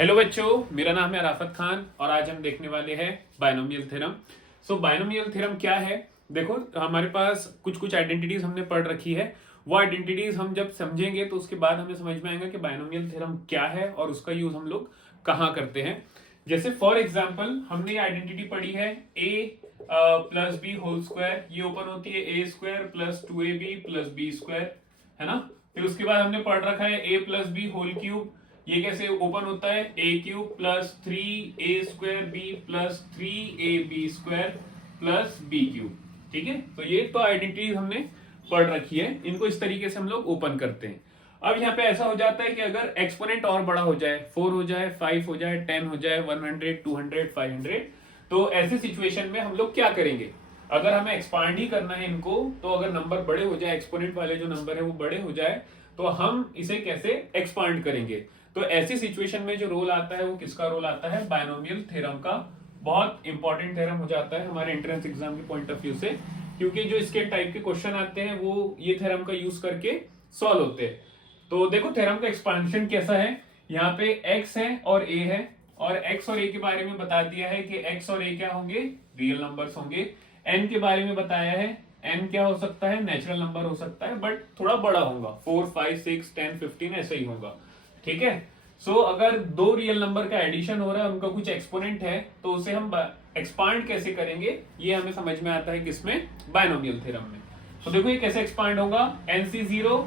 Hello बच्चों, मेरा नाम है राफत खान और आज हम देखने वाले हैं बायनोमियल थ्योरम। बायनोमियल थ्योरम क्या है? देखो, हमारे पास कुछ कुछ आइडेंटिटीज हमने पढ़ रखी है। वो आइडेंटिटीज हम जब समझेंगे तो उसके बाद हमें समझ में आएगा कि बायनोमियल थ्योरम क्या है और उसका यूज हम लोग कहाँ करते हैं। जैसे फॉर एग्जाम्पल हमने ये आइडेंटिटी पढ़ी है a plus B whole square, ये ओपन होती है a square plus 2ab plus B square, है ना। फिर उसके बाद हमने पढ़ रखा है a plus B whole cube, ये कैसे ओपन होता है a cube plus 3a square b plus 3ab square plus b cube. ठीक है, तो ये तो आइडेंटिटीज हमने पढ़ रखी है, इनको इस तरीके से हम लोग ओपन करते हैं। अब यहाँ पे ऐसा हो जाता है कि अगर एक्सपोनेंट और बड़ा हो जाए, 4 हो जाए, 5 हो जाए, 10 हो जाए, 100, 200, 500, तो ऐसे सिचुएशन में हम लोग क्या करेंगे? अगर हमें एक्सपांड ही करना है इनको, तो अगर नंबर बड़े हो जाए, एक्सपोनेंट वाले जो नंबर है वो बड़े हो जाए, तो हम इसे कैसे एक्सपांड करेंगे? तो ऐसी सिचुएशन में जो रोल आता है वो किसका रोल आता है? बायनोमियल थ्योरम का। बहुत इंपॉर्टेंट थ्योरम हो जाता है हमारे एंट्रेंस एग्जाम के पॉइंट ऑफ व्यू से, क्योंकि जो इसके टाइप के क्वेश्चन आते हैं वो ये थ्योरम का यूज करके सॉल्व होते हैं। तो देखो थ्योरम का एक्सपांशन कैसा है। यहाँ पे x है और a है, और x और a के बारे में बता दिया है कि x और a क्या होंगे? रियल नंबर्स होंगे। n के बारे में बताया है, n क्या हो सकता है? नेचुरल नंबर हो सकता है, बट थोड़ा बड़ा होगा, 4, 5, 6, 10, 15 ऐसा ही होगा। ठीक है। अगर दो रियल नंबर का एडिशन हो रहा है, उनका कुछ एक्सपोनेंट है, तो उसे हम एक्सपांड कैसे करेंगे, ये हमें समझ में आता है किसमें? बायनोमियल थ्योरम में। तो देखो ये कैसे एक्सपांड होगा। NC0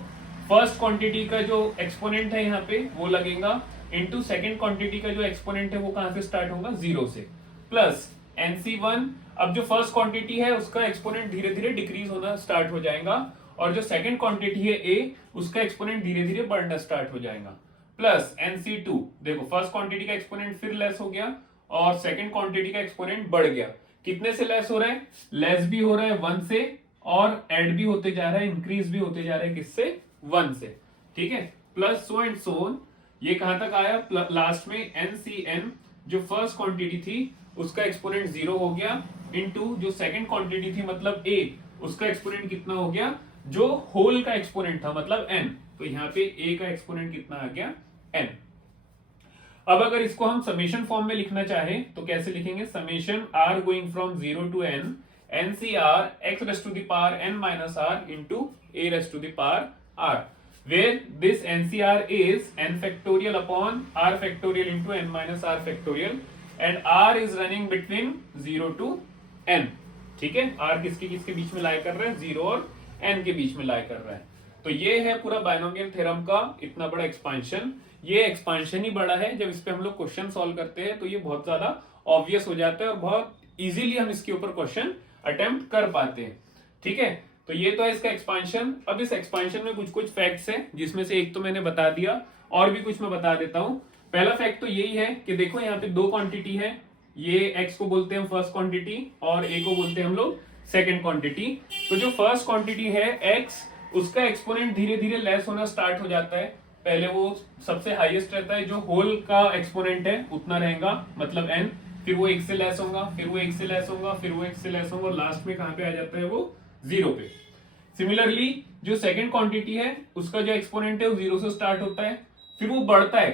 फर्स्ट क्वांटिटी का जो एक्सपोनेंट है यहाँ पे वो लगेगा, इनटू सेकंड क्वांटिटी का जो एक्सपोनेंट है वो कहां से स्टार्ट होगा? 0 से, प्लस NC1। अब जो फर्स्ट क्वांटिटी है उसका एक्सपोनेंट धीरे धीरे डिक्रीज होना स्टार्ट हो जाएगा, और जो सेकंड क्वांटिटी है a, उसका एक्सपोनेंट धीरे धीरे बढ़ना स्टार्ट हो जाएगा, प्लस NC2। देखो फर्स्ट क्वांटिटी का एक्सपोनेंट फिर लेस हो गया और सेकंड क्वांटिटी का एक्सपोनेंट बढ़ गया। कितने से लेस हो रहा है? लेस भी हो रहा है 1 से, और ऐड भी होते जा रहा है, इंक्रीज भी होते जा रहा है, किससे? 1 से। ठीक है, plus so and so on. ये कहां तक आया? लास्ट में NCN, जो फर्स्ट क्वांटिटी थी उसका एक्सपोनेंट 0 हो गया, इनटू जो सेकंड क्वांटिटी थी मतलब A, उसका एक्सपोनेंट कितना हो गया? जो होल का एक्सपोनेंट था मतलब n, तो यहाँ पे a का एक्सपोनेंट कितना आ गया? n। अब अगर इसको हम समेशन फॉर्म में लिखना चाहें तो कैसे लिखेंगे? Summation r going from 0 to n NCR x raise to the power n minus r into a raise to the power r, where this NCR is n factorial upon r factorial into n minus r factorial, and r is running between 0 to n। ठीक है, r किसके किसके बीच में लाई कर रहा है? 0 और n के बीच में लाई कर रहा है। तो ये है पूरा बायनोमियल थ्योरम का इतना बड़ा एक्सपांशन। ये एक्सपांशन ही बड़ा है, जब इस पे हम लोग क्वेश्चन सॉल्व करते हैं तो ये बहुत ज्यादा ऑब्वियस हो जाता है और बहुत इजीली हम इसके ऊपर क्वेश्चन अटेम्प्ट कर पाते हैं। ठीक है, तो ये तो है इसका एक्सपांशन। अब इस एक्सपांशन में कुछ कुछ फैक्ट्स हैं, जिसमें से एक तो मैंने बता दिया, और भी कुछ मैं बता देता हूं। पहला फैक्ट तो यही है कि देखो यहाँ पे दो क्वांटिटी है, ये x को बोलते हैं फर्स्ट क्वांटिटी और a को बोलते हैं हम लोग सेकेंड क्वांटिटी। तो जो फर्स्ट क्वांटिटी है x, उसका एक्सपोनेंट धीरे धीरे लेस होना स्टार्ट हो जाता है। पहले वो सबसे हाईएस्ट रहता है, जो होल का एक्सपोनेंट है उतना रहेगा मतलब n, फिर वो 1 से लेस होगा, फिर वो 1 से लेस होगा, फिर वो 1 से लेस होगा, और लास्ट में कहां पे आ जाता है? वो 0 पे। सिमिलरली जो सेकंड क्वांटिटी है उसका जो एक्सपोनेंट है वो 0 से स्टार्ट होता है, फिर वो बढ़ता है।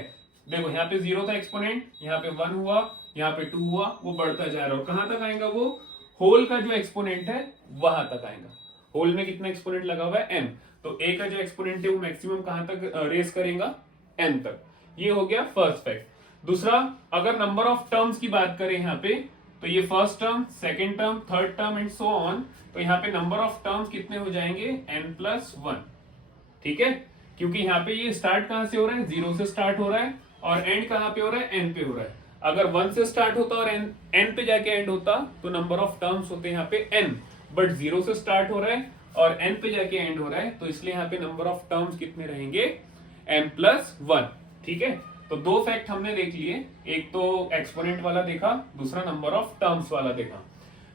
देखो यहाँ पे 0 था एक्सपोनेंट, यहाँ पे 1 हुआ, यहाँ पे 2 हुआ, वो बढ़ता जा रहा है, और कहां तक आएगा? वो होल का जो एक्सपोनेंट है वहां तक आएगा। होल में कितना एक्सपोनेंट लगा हुआ है? n, तो a का जो एक्सपोनेंट है वो मैक्सिमम कहां तक रेस करेगा? n तक। ये हो गया फर्स्ट फैक्ट। दूसरा, अगर नंबर ऑफ टर्म्स की बात करें यहाँ पे, तो ये first term, second term, third term and so on, तो यहाँ पे नंबर ऑफ टर्म्स कितने हो जाएंगे? n+1। ठीक है, क्योंकि यहाँ पे ये स्टार्ट कहां से हो रहा है? 0 से स्टार्ट हो रहा है, और एंड कहां पे हो रहा है? n पे हो रहा है। अगर 1 से स्टार्ट होता और n पे जाके एंड होता तो नंबर ऑफ टर्म्स होते यहाँ पे n, बट 0 से स्टार्ट हो रहा है और n पे जाके एंड हो रहा है, तो इसलिए यहाँ पे नंबर ऑफ टर्म्स कितने रहेंगे? n+1। ठीक है, तो दो फैक्ट हमने देख लिए, एक तो एक्सपोनेंट वाला देखा, दूसरा नंबर ऑफ टर्म्स वाला देखा।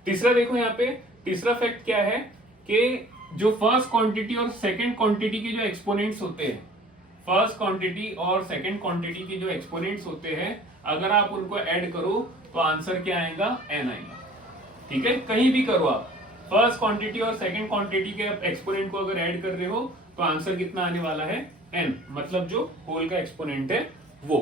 तीसरा देखो यहाँ पे, तीसरा फैक्ट क्या है कि जो फर्स्ट क्वांटिटी और सेकंड क्वांटिटी के जो एक्सपोनेंट्स होते हैं, फर्स्ट क्वांटिटी और सेकंड क्वांटिटी के जो एक्सपोनेंट्स होते हैं, अगर आप उनको ऐड करो तो आंसर क्या आएगा? n आएगा। ठीक है, कहीं भी करो आप, फर्स्ट क्वांटिटी और सेकंड क्वांटिटी के एक्सपोनेंट को अगर ऐड कर रहे हो तो आंसर कितना आने वाला है? n, मतलब जो होल का एक्सपोनेंट है वो।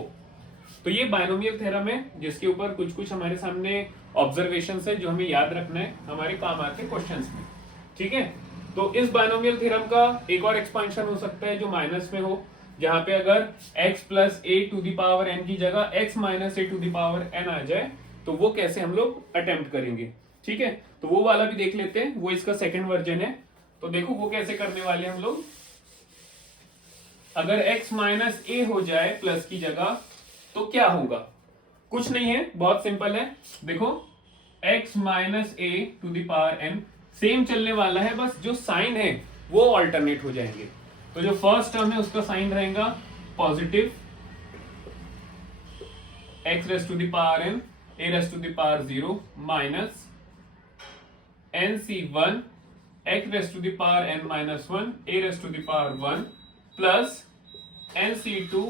तो ये बायनोमियल थ्योरम है जिसके ऊपर कुछ कुछ हमारे सामने ऑब्जर्वेशन है जो हमें याद रखना है हमारे काम आते क्वेश्चंस में। ठीक है, तो इस बायनोमियल थ्योरम का एक और एक्सपेंशन हो सकता है जो माइनस में हो, जहां पे अगर x plus A to the power n की जगह x minus A to the power n आ जाए तो वो कैसे हम लोग अटेम्प्ट करेंगे। ठीक है, तो वो वाला भी देख लेते हैं, वो इसका सेकंड वर्जन है। तो देखो वो कैसे करने वाले हम लोग। अगर x माइनस ए हो जाए प्लस की जगह तो क्या होगा, कुछ नहीं है, बहुत सिंपल है। देखो x minus A to the power n same चलने वाला है, बस जो साइन है वो ऑल्टरनेट हो जाएंगे। तो जो फर्स्ट टर्म है उसका साइन रहेगा positive x raise to the power n a raise to the power 0 minus nc1 x raise to the power n minus 1 a raise to the power 1 plus nc2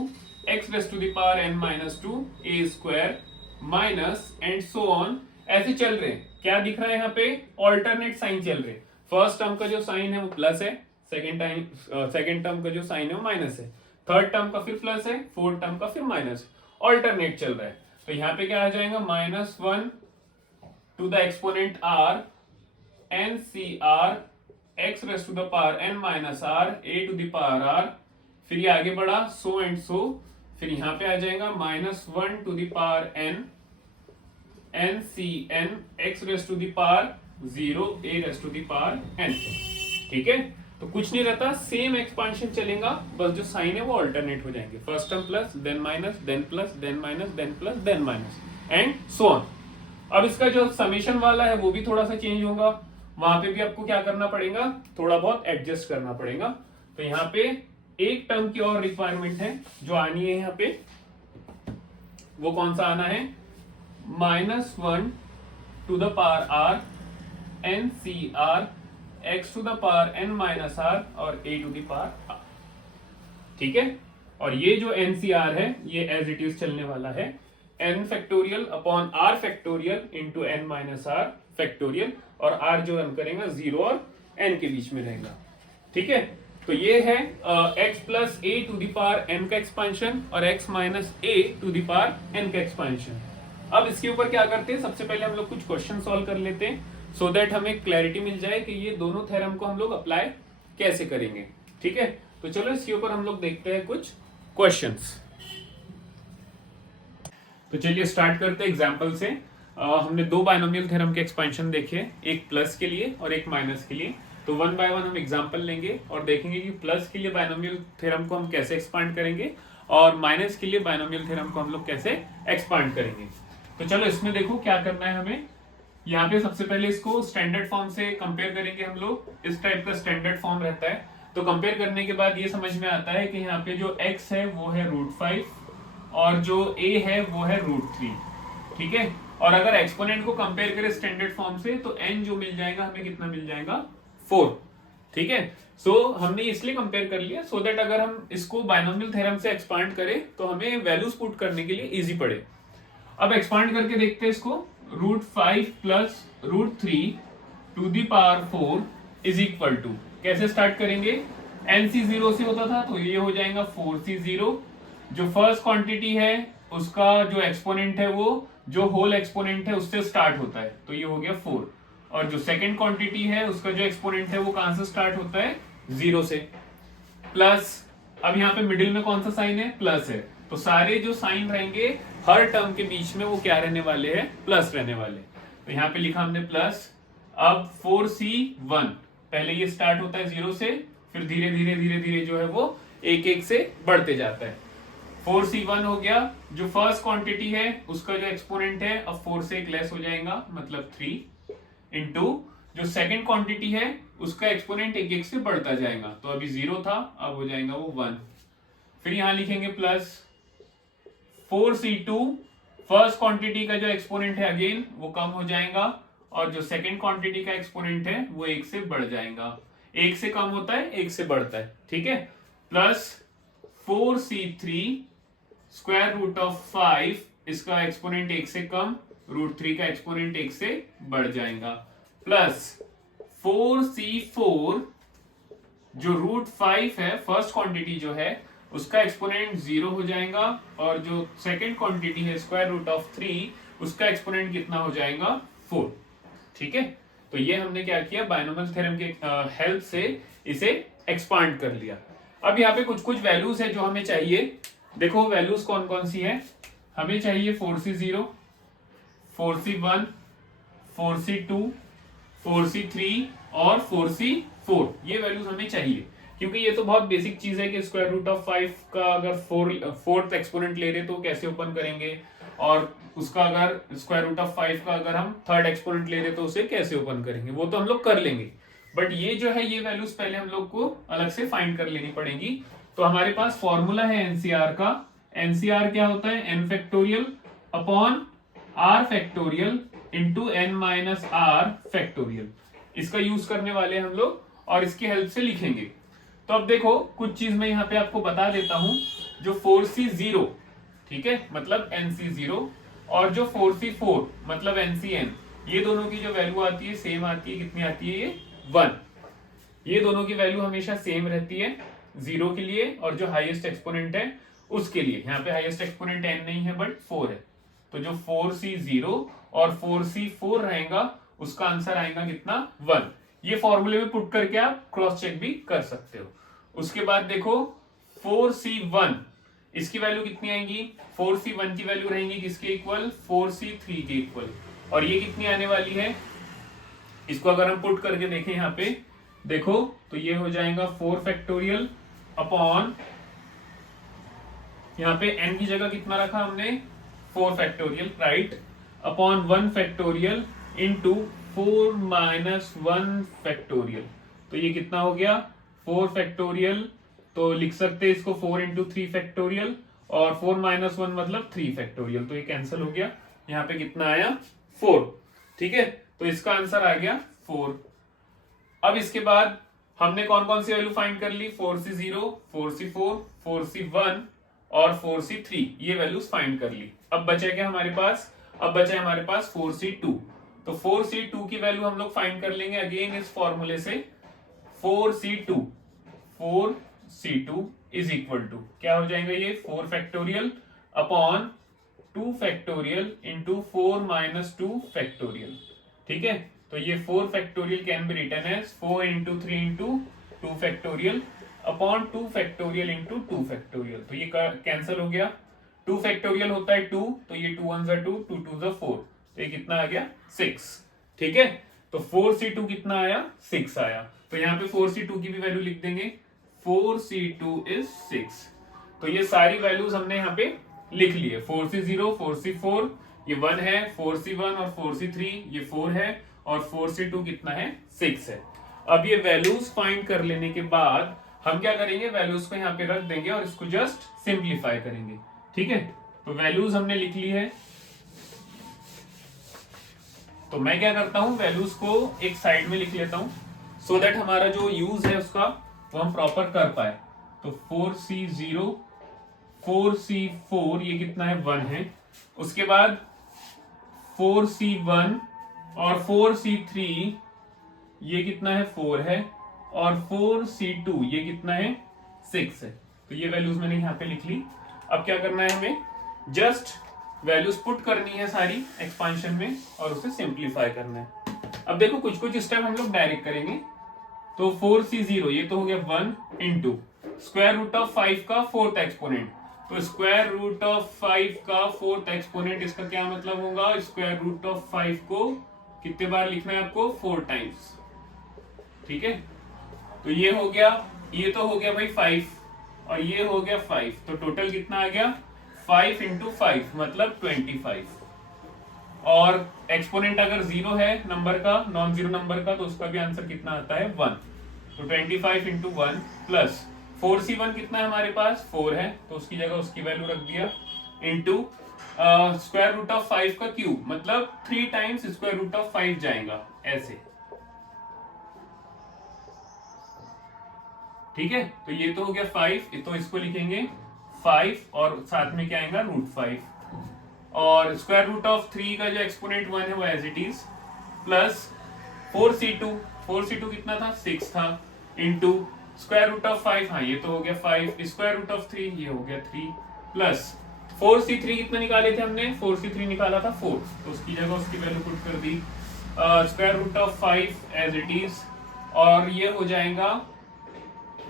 x raise to the power n minus 2 a square minus and so on. ऐसे चल रहे हैं, क्या दिख रहा है यहाँ पे, ऑल्टरनेट साइन चल रहे हैं। फर्स्ट टर्म का जो साइन है वो प्लस है, सेकेंड टर्म का जो साइन है वो माइनस है, थर्ड टर्म का फिर प्लस है, फोर्थ टर्म का फिर माइनस, ऑल्टरनेट चल रहा है। तो यहाँ पे क्या आ जाएगा, -1 to the exponent r n c r x raise to the power n minus r a to the power r, फिर ये आगे बढ़ा सो एंड सो, फिर यहाँ पे आ जाएगा -1 to the power n c n x raise to the power 0 a raise to the power n। ठीक है, तो कुछ नहीं रहता, सेम एक्सपांशन चलेगा, बस जो साइन है वो अल्टरनेट हो जाएंगे, first term plus then minus then plus then minus then plus then minus and so on. अब इसका जो समेशन वाला है वो भी थोड़ा सा चेंज होगा, वहां पे भी आपको क्या करना पड़ेगा, थोड़ा बहुत एडजस्ट करना पड़ेगा। तो यहाँ पे एक टर्म की और रिक्वायरमेंट है जो आनी है यहाँ पे, वो कौन सा आना है, -1 to the power r n c r x to the power n minus r और a to the power r। ठीक है, और ये जो NCR है ये एज इट इज चलने वाला है, n factorial upon r factorial into n minus r factorial, और r जो रन करेगा 0 और n के बीच में रहेगा। ठीक है, तो ये है x plus A to the power n का एक्सपांशन और x minus A to the power n का एक्सपांशन। अब इसके ऊपर क्या करते हैं, सबसे पहले हम लोग कुछ क्वेश्चन सॉल्व कर लेते हैं सो दैट हमें क्लैरिटी मिल जाए कि ये दोनों थ्योरम को हम लोग अप्लाई कैसे करेंगे। ठीक है, तो चलो इसके ऊपर हम लोग देखते हैं कुछ क्वेश्चंस। तो चलिए स्टार्ट करते हैं एग्जांपल से। हमने दो बायनोमियल थ्योरम के एक्सपेंशन देखे, एक प्लस के लिए और एक माइनस के लिए। तो वन बाय वन हम एग्जांपल लेंगे और देखेंगे कि प्लस के लिए बायनोमियल थ्योरम को हम कैसे एक्सपांड करेंगे और माइनस के लिए बायनोमियल थ्योरम को हम लोग कैसे एक्सपांड करेंगे। तो चलो इसमें देखो क्या करना है हमें। यहाँ पे सबसे पहले इसको स्टैंडर्ड फॉर्म से कंपेयर करेंगे हम लोग, इस टाइप का स्टैंडर्ड फॉर्म रहता है। तो कंपेयर करने के बाद ये समझ में आता है कि यहाँ पे जो x है वो है √5 और जो a है वो है √3। ठीक है, और अगर एक्सपोनेंट को कंपेयर करें स्टैंडर्ड फॉर्म से तो n जो मिल जाएगा हमें कितना मिल जाएगा, 4। ठीक है, सो हमने इसलिए कंपेयर कर लिया सो दैट अगर हम इसको बायनोमियल थ्योरम से एक्सपांड करें तो हमें वैल्यूज पुट करने के लिए इजी पड़े। अब एक्सपांड करके देखते हैं इसको, √5 plus √3 to the power 4 is equal to, कैसे स्टार्ट करेंगे, nc 0 से होता था तो ये हो जाएगा 4c0। जो फर्स्ट क्वांटिटी है उसका जो एक्सपोनेंट है वो जो होल एक्सपोनेंट है उससे स्टार्ट होता है तो ये हो गया 4, और जो सेकंड क्वांटिटी है उसका जो एक्सपोनेंट है वो कहां से स्टार्ट होता है, 0 से, प्लस अब यहाँ पे मिडिल में कौन सा साइन है, प्लस है, तो सारे जो साइन रहेंगे हर टर्म के बीच में वो क्या रहने वाले हैं, प्लस रहने वाले। तो यहाँ पे लिखा हमने प्लस। अब 4c1 पहले ये स्टार्ट होता है 0 से, फिर धीरे धीरे धीरे धीरे जो है वो एक एक से बढ़ते जाता है। 4c1 हो गया, जो फर्स्ट क्वांटिटी है उसका जो एक्सपोनेंट है अब 4 से एक लेस हो जाएगा मतलब 3, इंटू जो सेकंड क्वांटिटी है उसका एक्सपोनेंट एक एक से बढ़ता जाएगा, तो अभी 0 था अब हो जाएगा वो 1। फिर यहां लिखेंगे प्लस 4c2, फर्स्ट क्वांटिटी का जो एक्सपोनेंट है अगेन वो कम हो जाएगा, और जो सेकंड क्वांटिटी का एक्सपोनेंट है वो एक से बढ़ जाएगा, एक से कम होता है एक से बढ़ता है। ठीक है, plus 4c3 square root of 5, इसका एक्सपोनेंट एक से कम, √3 का एक्सपोनेंट एक से बढ़ जाएगा, प्लस 4c4 जो √5 है फर्स्ट क्वांटिटी जो है उसका एक्सपोनेंट 0 हो जाएगा, और जो सेकेंड क्वांटिटी है स्क्वायर रूट ऑफ 3, उसका एक्सपोनेंट कितना हो जाएगा 4। ठीक है, तो ये हमने क्या किया, बायनोमियल थ्योरम के हेल्प से इसे एक्सपांड कर लिया। अब यहाँ पे कुछ कुछ वैल्यूज है जो हमें चाहिए। देखो वैल्यूज कौन कौन सी है, हमें चाहिए 4c0, 4c1, 4c2, 4c3 और 4c4। ये वैल्यूज हमें चाहिए, क्योंकि ये तो बहुत बेसिक चीज है कि स्क्वायर रूट ऑफ 5 का अगर फोर्थ एक्सपोनेंट ले रहे तो कैसे ओपन करेंगे, और उसका अगर स्क्वायर रूट ऑफ 5 का अगर हम थर्ड एक्सपोनेंट ले रहे तो उसे कैसे ओपन करेंगे, वो तो हम लोग कर लेंगे। बट ये जो है ये वैल्यूज पहले हम लोग को अलग से फाइंड कर लेनी पड़ेगी। तो हमारे पास फॉर्मूला है एनसीआर का। एनसीआर क्या होता है, N factorial upon R factorial into N minus R factorial. इसका यूज करने वाले हम लोग और इसकी हेल्प से लिखेंगे। तो अब देखो कुछ चीज मैं यहाँ पे आपको बता देता हूं। जो 4c0 ठीक है मतलब nc0, और जो 4c4 मतलब ncn, ये दोनों की जो वैल्यू आती है सेम आती है। कितनी आती है ये 1। ये दोनों की वैल्यू हमेशा सेम रहती है 0 के लिए, और जो हाईएस्ट एक्सपोनेंट है उसके लिए। यहाँ पे हाईएस्ट एक्सपोनेंट n नहीं है बट 4 है, तो जो 4c0 और 4c4 रहेगा उसका आंसर आएगा कितना 1। ये फॉर्मूले में पुट करके आप क्रॉस चेक भी कर सकते हो। उसके बाद देखो 4c1, इसकी वैल्यू कितनी आएगी, 4c1 की वैल्यू रहेंगी किसके इक्वल, 4c3 के इक्वल। और ये कितनी आने वाली है, इसको अगर हम पुट करके देखें यहाँ पे देखो तो ये हो जाएगा 4 फैक्टोरियल अपॉन, यहाँ पे n की जगह कितना रखा हमने 4 factorial right, upon 1 factorial into 4 minus 1 factorial. तो ये कितना हो गया 4 फैक्टोरियल, तो लिख सकते हैं इसको 4 इंटू 3 फैक्टोरियल, और 4 माइनस 1 मतलब 3 फैक्टोरियल। तो ये कैंसिल हो गया, यहाँ पे कितना आया 4। ठीक है, तो इसका आंसर आ गया 4। अब इसके बाद हमने कौन कौन सी वैल्यू फाइंड कर ली, 4c0, 4c4, 4c1 और 4c3, ये वैल्यूज फाइंड कर ली। अब बचा क्या हमारे पास, अब बचा हमारे पास 4c2। तो 4c2 की वैल्यू हम लोग फाइंड कर लेंगे अगेन इस फॉर्मूले से। 4c2 इज इक्वल टू क्या हो जाएगा, ये 4 factorial upon 2 factorial into 4 minus 2 factorial. ठीक है, तो ये 4 factorial can be written as 4 into 3 into 2 factorial upon 2 factorial into 2 factorial. तो ये कैंसिल हो गया, 2 फैक्टोरियल होता है 2, तो ये 2 1 2, 2 2 4, तो ये कितना आ गया 6। ठीक है, तो 4c2 कितना आया 6 आया। तो यहाँ पे 4c2 की भी वैल्यू लिख देंगे, 4c2 इज 6। तो ये सारी वैल्यूज हमने यहाँ पे लिख ली है। 4c0, 4c4 ये 1 है, 4c1 और 4c3 ये 4 है, और 4c2 कितना है 6 है। अब ये वैल्यूज फाइंड कर लेने के बाद हम क्या करेंगे, वैल्यूज को यहाँ पे रख देंगे और इसको जस्ट सिंप्लीफाई करेंगे। ठीक है, तो वैल्यूज हमने लिख ली है। तो मैं क्या करता हूं, वैल्यूज को एक साइड में लिख लेता हूं सो दैट हमारा जो यूज है उसका वो हम प्रॉपर कर पाए। तो 4c0, 4c4 ये कितना है 1 है, उसके बाद 4c1 और 4c3 ये कितना है 4 है, और 4c2 ये कितना है 6 है। तो ये वैल्यूज मैंने यहाँ पे लिख ली। अब क्या करना है, हमें जस्ट वैल्यूज पुट करनी है सारी एक्सपांशन में और उसे सिंप्लीफाई करना है। अब देखो कुछ कुछ स्टेप हम लोग डायरेक्ट करेंगे। तो 4c0 ये तो हो गया 1 इंटू स्क्वायर रूट ऑफ 5 का फोर्थ एक्सपोनेंट। तो स्क्वायर रूट ऑफ 5 का फोर्थ एक्सपोनेंट, इसका क्या मतलब होगा, स्क्वायर रूट ऑफ 5 को कितने बार लिखना है आपको 4 टाइम्स। ठीक है, तो ये हो गया, ये तो हो गया भाई 5 और ये हो गया 5, तो टोटल कितना आ गया 5 इंटू 5 मतलब 25। और एक्सपोनेंट अगर 0 है नंबर का, नॉन जीरो नंबर का, तो उसका भी आंसर कितना आता है 1। तो 25 इंटू 1 प्लस 4c1 कितना है हमारे पास 4 है, तो उसकी जगह उसकी वैल्यू रख दिया, इंटू स्क्वायर रूट ऑफ 5 का क्यूब मतलब 3 टाइम्स स्क्वायर रूट ऑफ 5 जाएगा ऐसे। ठीक है, तो ये तो हो गया 5, तो इसको लिखेंगे 5 और साथ में क्या आएगा रूट 5, और स्क्वायर रूट ऑफ 3 का जो एक्सपोनेंट 1 है वो as it is, plus 4c2 कितना था 6 था, इंटू स्क्वायर रूट ऑफ 5, हाँ ये तो हो गया 5, स्क्वायर रूट ऑफ 3 ये हो गया 3, प्लस 4c3 कितना निकाले थे हमने, 4c3 निकाला था 4, तो उसकी जगह उसकी वैल्यू पुट कर दी, square root of 5 as it is, और ये हो जाएगा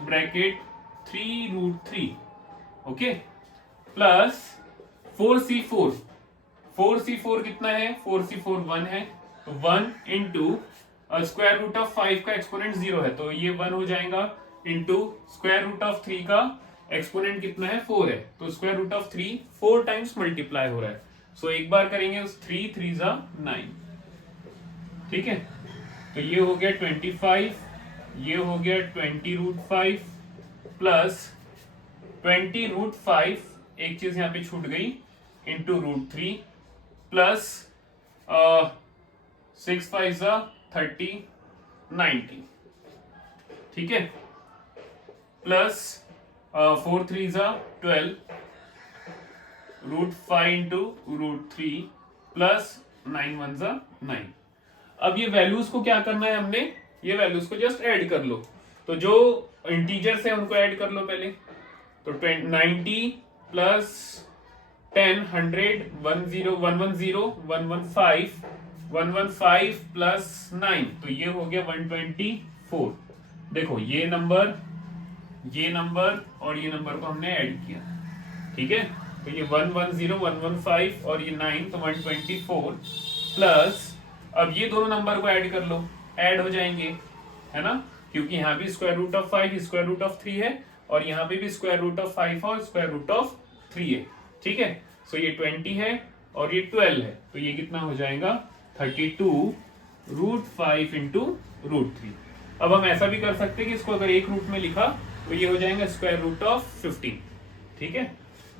bracket 3√3, okay, plus 4c4, 4c4 कितना है, 4c4 1 है, तो 1 इंटू स्क्वायर रूट ऑफ 5 का एक्सपोनेंट 0 है, तो ये 1 हो जाएगा, इंटू स्क्वायर रूट ऑफ 3 का एक्सपोनेंट कितना है, 4 है, तो square root of 3 4 times multiply हो रहा है, सो एक बार करेंगे 3 3 जा 9, ठीक है, तो ये हो गया 25, ये हो गया 20√5 प्लस 20√5, एक चीज यहां पे छूट गई, इंटू √3 प्लस 6 5 जा 30 90, ठीक है, प्लस 4 3 जा 12, √5 इंटू √3 प्लस 9 1 जा 9। अब ये वैल्यूज को क्या करना है हमने, ये वैल्यूज को जस्ट ऐड कर लो, तो जो इंटीजर्स है उनको ऐड कर लो पहले, तो 90 प्लस 10 100 10 110 115 115 प्लस 9, तो ये हो गया 124। देखो ये नंबर और ये नंबर को हमने ऐड किया, ठीक है, तो ये 110 115 और ये 9, तो 124 प्लस, अब ये दोनों नंबर को ऐड कर लो, ऐड हो जाएंगे, है ना, क्योंकि यहाँ भी square root of 5 square root of 3 है, और यहाँ पे भी स्क्वायर रूट ऑफ 5 और स्क्वायर रूट ऑफ 3 है, ठीक है, सो ये 20 है और ये 12 है, तो ये कितना हो जाएगा 32√5 इंटू √3। अब हम ऐसा भी कर सकते हैं कि इसको अगर एक रूट में लिखा तो ये हो जाएगा स्क्वायर रूट ऑफ 15, ठीक है,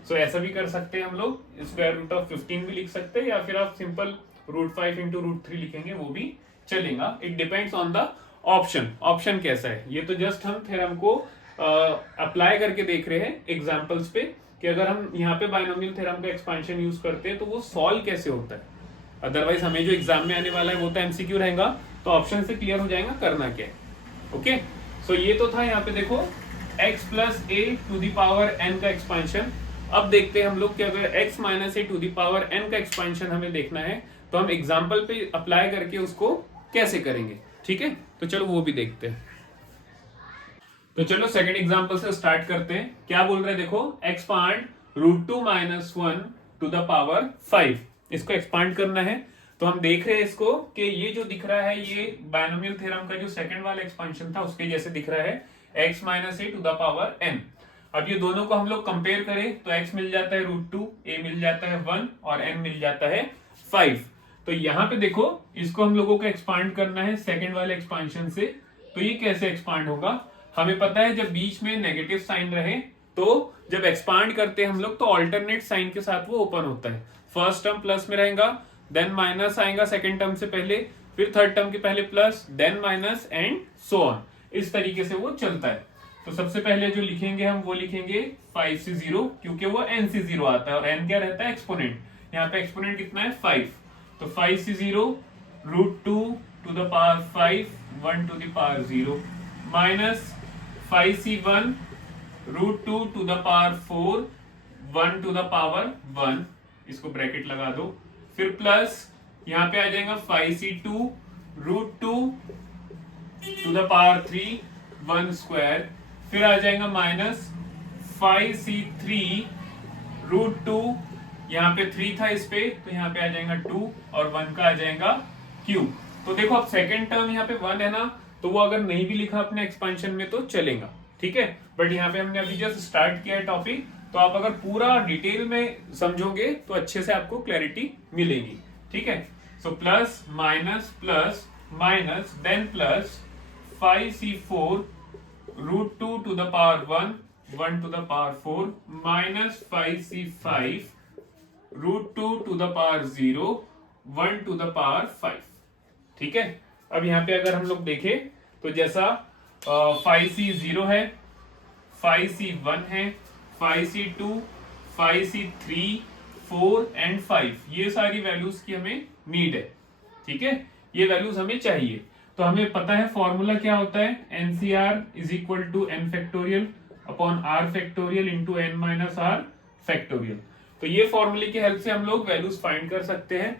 सो ऐसा भी कर सकते हैं हम लोग, स्क्वायर रूट ऑफ 15 भी लिख सकते हैं, या फिर आप सिंपल √5 इंटू √3 लिखेंगे वो भी चलेगा, it depends on the option कैसा है, ये तो जस्ट हम थ्योरम को अप्लाई करके देख रहे हैं एग्जांपल्स पे, कि अगर हम यहाँ पे बायनोमियल थ्योरम का एक्सपेंशन यूज करते हैं तो वो सॉल्व कैसे होता है, अदरवाइज हमें जो एग्जाम में आने वाला है वो तो एमसीक्यू रहेगा, तो ऑप्शन से क्लियर हो जाएगा करना क्या है, ओके, सो ये तो था यहाँ पे देखो x plus A to the power n का एक्सपेंशन। अब देखते हैं हम लोग कि अगर x minus A to the power n का एक्सपेंशन हमें देखना है तो हम एग्जाम्पल पे अप्लाई करके उसको कैसे करेंगे, ठीक है, तो चलो वो भी देखते हैं। तो चलो सेकंड एग्जांपल से स्टार्ट करते हैं, क्या बोल रहे हैं देखो, एक्सपांड √2 - 1 टू द पावर 5, इसको एक्सपांड करना है, तो हम देख रहे हैं इसको कि ये जो दिख रहा है ये बायनोमियल थ्योरम का जो सेकंड वाला एक्सपेंशन था उसके जैसे दिख रहा है, x minus A to the power n। अब ये दोनों को हम लोग कंपेयर करें तो x मिल जाता है √2, a मिल जाता है 1 और n मिल जाता है 5। तो यहाँ पे देखो इसको हम लोगों को एक्सपांड करना है सेकंड वाले एक्सपांशन से, तो ये कैसे एक्सपांड होगा, हमें पता है जब बीच में नेगेटिव साइन रहे तो जब एक्सपांड करते हैं हम लोग तो ऑल्टरनेट साइन के साथ वो ओपन होता है, फर्स्ट टर्म प्लस में रहेगा, देन माइनस आएगा सेकंड टर्म से पहले, फिर थर्ड टर्म के पहले प्लस, then minus and so on, इस तरीके से वो चलता है। तो सबसे पहले जो लिखेंगे हम वो लिखेंगे 5 से 0, क्योंकि वो n से 0 आता है और n क्या रहता है एक्सपोनेंट, यहाँ पे एक्सपोनेंट कितना है 5, तो 5 से 0 √2 to the power 5 1 to the power 0 minus 5c1 √2 to the power 4 1 to the power 1, इसको ब्रैकेट लगा दो, फिर प्लस यहाँ पे आ जाएगा 5c2 √2 to the power 3 1 square, फिर आ जाएगा माइनस 5c3 √2, यहाँ पे 3 था इस पे तो यहाँ पे आ जाएगा 2 और 1 का आ जाएगा क्यूब। तो देखो अब सेकेंड टर्म यहाँ पे 1 है ना, तो वो अगर नहीं भी लिखा अपने एक्सपेंशन में तो चलेगा, ठीक है, बट यहाँ पे हमने अभी जस्ट स्टार्ट किया है टॉपिक, तो आप अगर पूरा डिटेल में समझोगे तो अच्छे से आपको क्लैरिटी मिलेगी, ठीक है। So plus minus then plus 5c4 √2 to the power 1 to the power 4 minus 5c5 √2 to the power 0 1 to the power 5, ठीक है। अब यहाँ पे अगर हम लोग देखें तो जैसा 5c0 है, 5c1 है, 5c2 5c3 4 एंड 5, ये सारी वैल्यूज की हमें नीड है, ठीक है, ये वैल्यूज हमें चाहिए। तो तो हमें पता है फॉर्मूला क्या होता है, NCR is equal to N factorial upon R factorial into N minus R factorial. तो ये फॉर्मूले की हेल्प से हम लोग वैल्यूज फाइंड कर सकते हैं।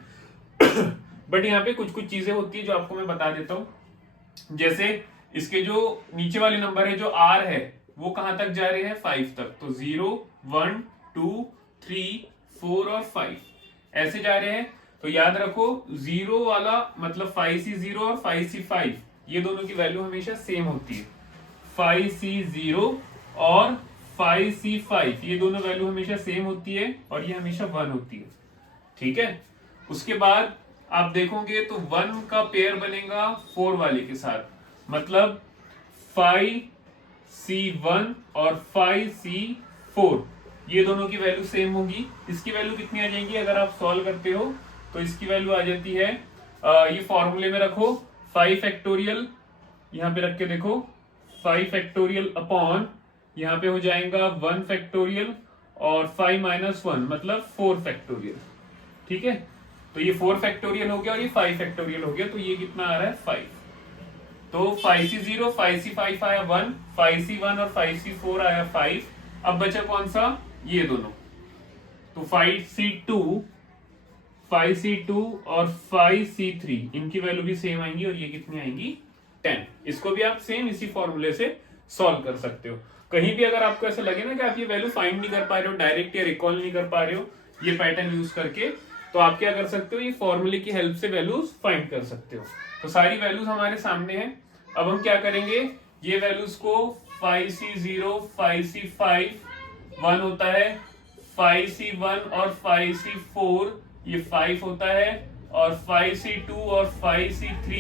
बट यहाँ पे कुछ कुछ चीजें होती है जो आपको मैं बता देता हूं। जैसे इसके जो नीचे वाले नंबर है जो आर है वो कहां तक जा रहे हैं, 5 तक। तो 0 1 2 3 4 और 5 ऐसे जा रहे हैं। तो याद रखो 0 वाला मतलब 5C0 और 5C5 ये दोनों की वैल्यू हमेशा सेम होती है। 5C0 और 5C5 ये दोनों वैल्यू हमेशा सेम होती है और ये हमेशा 1 होती है। ठीक है, उसके बाद आप देखोगे तो 1 का पेयर बनेगा 4 वाले के साथ, मतलब 5C1 और 5C4 ये दोनों की वैल्यू सेम होगी। इसकी वैल्यू कितनी आ जाएंगी अगर आप सॉल्व करते हो तो इसकी वैल्यू आ जाती है, ये फॉर्मूले में रखो 5 फैक्टोरियल, यहां पे रख के देखो 5 फैक्टोरियल अपॉन यहां पे हो जाएगा 1 फैक्टोरियल और 5 माइनस 1 मतलब 4 फैक्टोरियल। ठीक है, तो ये 4 फैक्टोरियल हो गया और ये 5 फैक्टोरियल हो गया। तो ये कितना आ रहा है 5। तो 5C0 5C5 आया 1, 5C1 और 5C4 आया 5। अब बचा कौन सा, ये दोनों। तो 5C2 और 5C3 इनकी वैल्यू भी सेम आएंगी और ये कितनी आएंगी 10। इसको भी आप सेम इसी फॉर्मूले से सॉल्व कर सकते हो। कहीं भी अगर आपको ऐसा लगे ना कि आप ये वैल्यू फाइंड नहीं कर पा रहे हो, डायरेक्ट या रिकॉल नहीं कर पा रहे हो ये पैटर्न यूज करके, तो आप क्या कर सकते हो, ये फॉर्मूले की हेल्प से वैल्यूज फाइंड कर सकते हो। तो सारी वैल्यूज हमारे सामने है। अब हम क्या करेंगे, ये वैल्यूज को 5C0 5C5 1 होता है, 5C1 और 5C4 ये 5 होता है और 5C2 और 5C3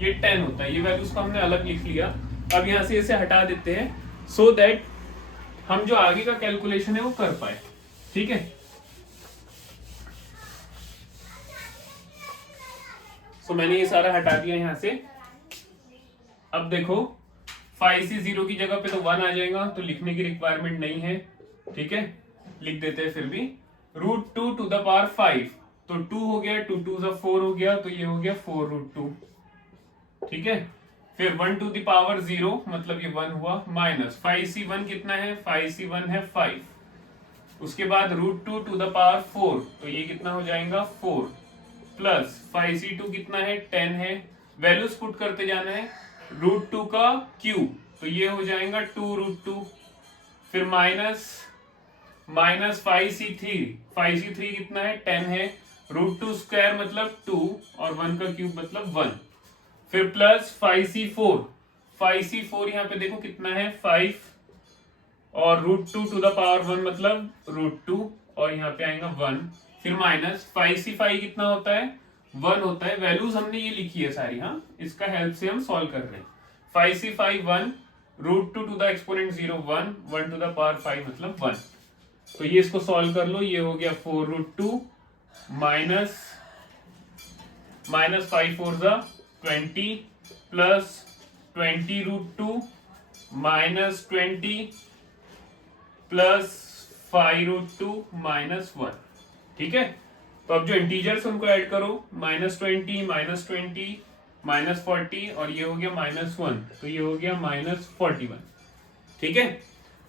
ये 10 होता है। ये वैल्यूज को हमने अलग लिख लिया। अब यहां से इसे हटा देते हैं सो दैट हम जो आगे का कैलकुलेशन है वो कर पाए। ठीक है, तो मैंने ये सारा हटा दिया यहां से। अब देखो 5C0 की जगह पे तो 1 आ जाएगा, तो लिखने की रिक्वायरमेंट नहीं है। ठीक है, लिख देते हैं फिर भी। √2 टू द पावर 5, तो 2 हो गया, 2 2 4 हो गया, तो ये हो गया 4√2। ठीक है, फिर 1 टू द पावर 0 मतलब ये 1 हुआ, माइनस 5C1 कितना है, 5C1 है 5। उसके बाद √2 टू द पावर 4, तो ये कितना हो जाएगा 4, प्लस 5C2 कितना है 10 है, वैल्यूज पुट करते जाना है। √2 का क्यूब, तो ये हो जाएगा 2√2, फिर माइनस 5C3 कितना है 10 है, √2 स्क्वायर मतलब 2 और 1 का क्यूब मतलब 1, फिर प्लस 5C4 यहाँ पे देखो कितना है 5 और √2 टू द पावर 1 मतलब √2 और यहाँ पे आएगा 1, फिर माइनस 5C5 कितना होता है 1 होता है। वैल्यूज हमने ये लिखी है सारी, हाँ इसका हेल्प से हम सॉल्व कर रहे हैं। 5C5 1, √2 to the exponent 0 1, 1 to the power 5 मतलब 1। तो ये इसको सॉल्व कर लो, ये हो गया 4√2 minus 5 4 20 plus 20√2 minus 20 plus 5√2 minus 1। ठीक है, तो अब जो इंटीजर्स उनको ऐड करो, -20 -20 -40 और ये हो गया -1, तो ये हो गया -41। ठीक है,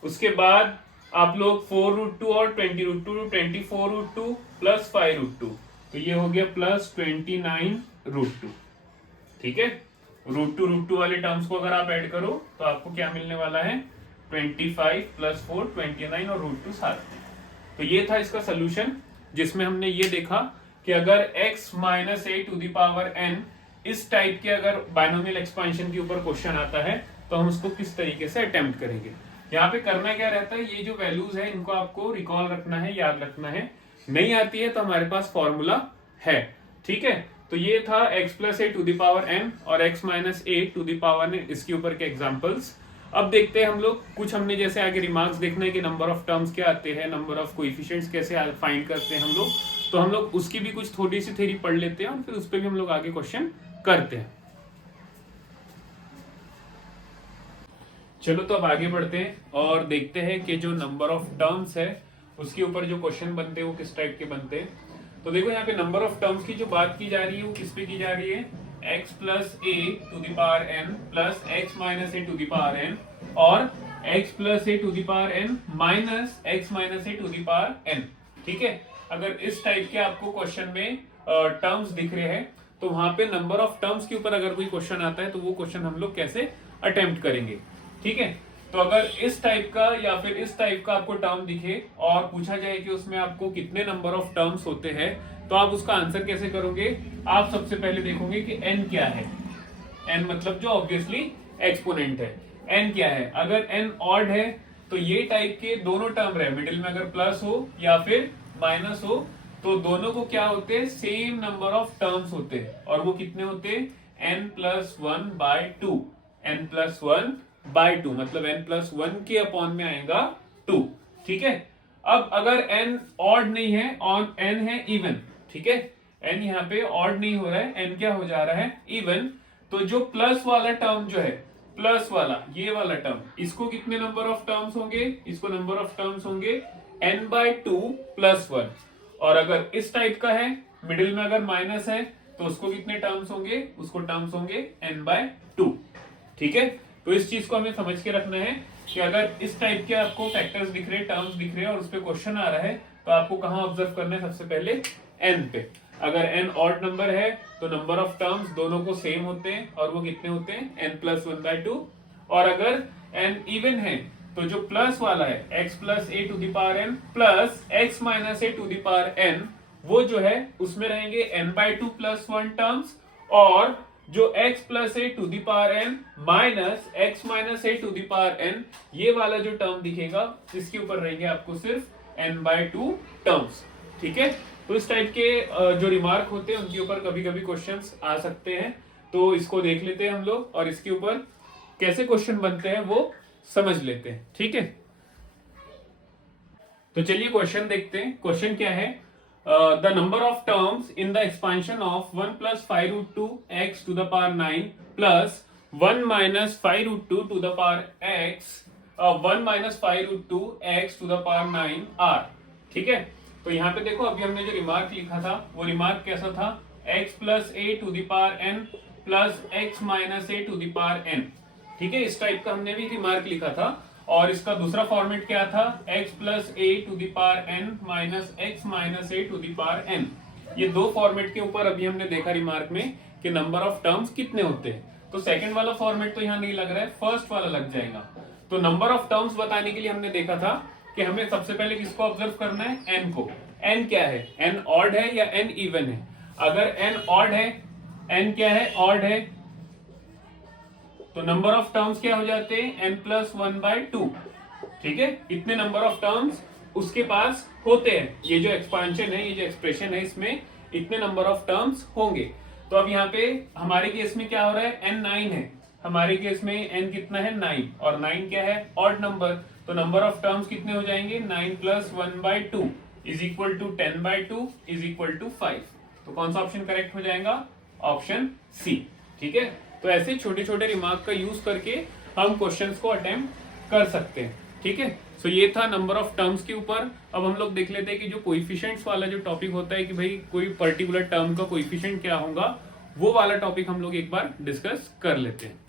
उसके बाद आप लोग 4√2 और 20√2 24√2 प्लस 5√2, तो ये हो गया प्लस 29√2। ठीक है, √2 वाले टर्म्स को अगर आप ऐड करो तो आपको क्या मिलने वाला है 25 प्लस 4 29 और √2 साथ में। तो ये था इसका सोल्यूशन, जिसमें हमने ये देखा कि अगर x minus a to the power n इस टाइप के अगर बाइनोमियल एक्सपेंशन के ऊपर क्वेश्चन आता है तो हम उसको किस तरीके से अटेम्प्ट करेंगे। यहाँ पे करना क्या रहता है, ये जो वैल्यूज है इनको आपको रिकॉल रखना है, याद रखना है। नहीं आती है तो हमारे पास फॉर्मूला है। ठीक है, तो ये था x plus a to the power n और x minus a to the power n, इसके ऊपर के एग्जाम्पल्स। अब देखते हैं हम लोग कुछ, हमने जैसे आगे रिमार्क्स देखना है कि नंबर ऑफ टर्म्स क्या आते हैं, नंबर ऑफ कोएफिशिएंट्स कैसे फाइंड करते हैं हम लोग, तो हम लोग उसकी भी कुछ थोड़ी सी थ्योरी पढ़ लेते हैं और फिर उस पर भी हम लोग आगे क्वेश्चन करते हैं। चलो तो अब आगे बढ़ते हैं और देखते हैं कि जो नंबर ऑफ टर्म्स है उसके ऊपर जो क्वेश्चन बनते हैं वो किस टाइप के बनते हैं। तो देखो यहाँ पे नंबर ऑफ टर्म्स की जो बात की जा रही है वो किस पे की जा रही है, x plus A to the power n plus x minus A to the power n और x plus A to the power n minus x minus A to the power n। ठीक है, अगर इस टाइप के आपको question में terms दिख रहे हैं तो वहां पे नंबर ऑफ टर्म्स के ऊपर अगर कोई क्वेश्चन आता है तो वो क्वेश्चन हम लोग कैसे अटेम्प्ट करेंगे। ठीक है, तो अगर इस टाइप का या फिर इस टाइप का आपको टर्म दिखे और पूछा जाए कि उसमें आपको कितने नंबर ऑफ टर्म्स होते हैं तो आप उसका आंसर कैसे करोगे। आप सबसे पहले देखोगे कि n क्या है, n मतलब जो ऑब्वियसली एक्सपोनेंट है, n क्या है। अगर n ऑड है तो ये टाइप के दोनों टर्म रहे, मिडिल में अगर प्लस हो या फिर माइनस हो तो दोनों को क्या होते हैं, सेम नंबर ऑफ टर्म्स होते हैं और वो कितने होते हैं, n plus one by to, n plus one by to मतलब n प्लस वन के अपॉन में आएगा 2। ठीक है, अब अगर n ऑड नहीं है और n है इवन, ठीक है, n यहाँ पे ऑड नहीं हो रहा है, n क्या हो जा रहा है, इवन, तो जो प्लस वाला टर्म जो है, प्लस वाला ये वाला टर्म, इसको कितने नंबर ऑफ टर्म्स होंगे, इसको नंबर ऑफ टर्म्स होंगे n by two plus one. और अगर इस टाइप का है, मिडिल में अगर माइनस है तो उसको कितने टर्म्स होंगे, उसको टर्म्स होंगे n बाय टू। ठीक है, तो इस चीज को हमें समझ के रखना है कि अगर इस टाइप के आपको फैक्टर्स दिख रहे हैं, टर्म्स दिख रहे हैं और उस पर क्वेश्चन आ रहा है तो आपको कहाँ ऑब्जर्व करना है, सबसे पहले n पे। अगर n ऑड नंबर है तो नंबर ऑफ टर्म्स दोनों को सेम होते हैं और वो कितने होते हैं, n plus one by to. और अगर n इवन है तो जो प्लस वाला है x plus A to the power n plus x minus A to the power n, वो जो है उसमें रहेंगे n by two plus one terms और जो x plus A to the power n minus x minus A to the power n, ये वाला जो टर्म दिखेगा इसके ऊपर रहेंगे आपको सिर्फ n बाय टू टर्म्स। ठीक है, तो इस टाइप के जो रिमार्क होते हैं उनके ऊपर कभी कभी क्वेश्चंस आ सकते हैं, तो इसको देख लेते हैं हम लोग और इसके ऊपर कैसे क्वेश्चन बनते हैं वो समझ लेते हैं। ठीक है, तो चलिए क्वेश्चन देखते हैं। क्वेश्चन क्या है, the number of terms in the expansion of 1 plus 5 root two X to the power 9 plus 1 minus 5 root two to the power X 1 minus 5 root two X to the power 9 are. ठीक है, तो यहाँ पे देखो अभी हमने जो remark लिखा था वो रिमार्क कैसा था, x plus A to the power n plus x minus A to the power n। ठीक है, इस टाइप का हमने भी रिमार्क लिखा था और इसका दूसरा फॉर्मेट क्या था, x plus A to the power n minus x minus A to the power n। ये दो फॉर्मेट के ऊपर अभी हमने देखा रिमार्क में कि नंबर ऑफ टर्म्स कितने होते हैं। तो सेकंड वाला फॉर्मेट तो यहाँ नहीं लग रहा है, फर्स्ट वाला लग जाएगा। तो नंबर ऑफ टर्म्स बताने के लिए हमने देखा था कि हमें सबसे पहले किसको ऑब्जर्व करना है, n को। n क्या है, n ऑड है या n इवन है। अगर n ऑड है, n क्या है, ऑड है, तो नंबर ऑफ टर्म्स क्या हो जाते हैं, n plus one by to. ठीक है, इतने नंबर ऑफ टर्म्स उसके पास होते हैं। ये जो एक्सपांशन है, ये जो एक्सप्रेशन है, इसमें इतने नंबर ऑफ टर्म्स होंगे। तो अब यहाँ पे हमारे केस में क्या हो रहा है, n 9 है, हमारे केस में n कितना है, 9, और 9 क्या है, ऑड नंबर। तो नंबर ऑफ टर्म्स कितने हो जाएंगे, 9 plus one by two is equal to 10 by two is equal to 5। तो कौन सा ऑप्शन करेक्ट हो जाएगा, ऑप्शन सी। ठीक है, तो ऐसे छोटे छोटे रिमार्क का यूज करके हम क्वेश्चंस को अटेम्प्ट कर सकते हैं। ठीक है, सो ये था नंबर ऑफ टर्म्स के ऊपर। अब हम लोग देख लेते हैं कि जो कोएफिशिएंट्स वाला जो टॉपिक होता है कि भाई कोई पर्टिकुलर टर्म का कोएफिशिएंट क्या होगा, वो वाला टॉपिक हम लोग एक बार डिस्कस कर लेते हैं।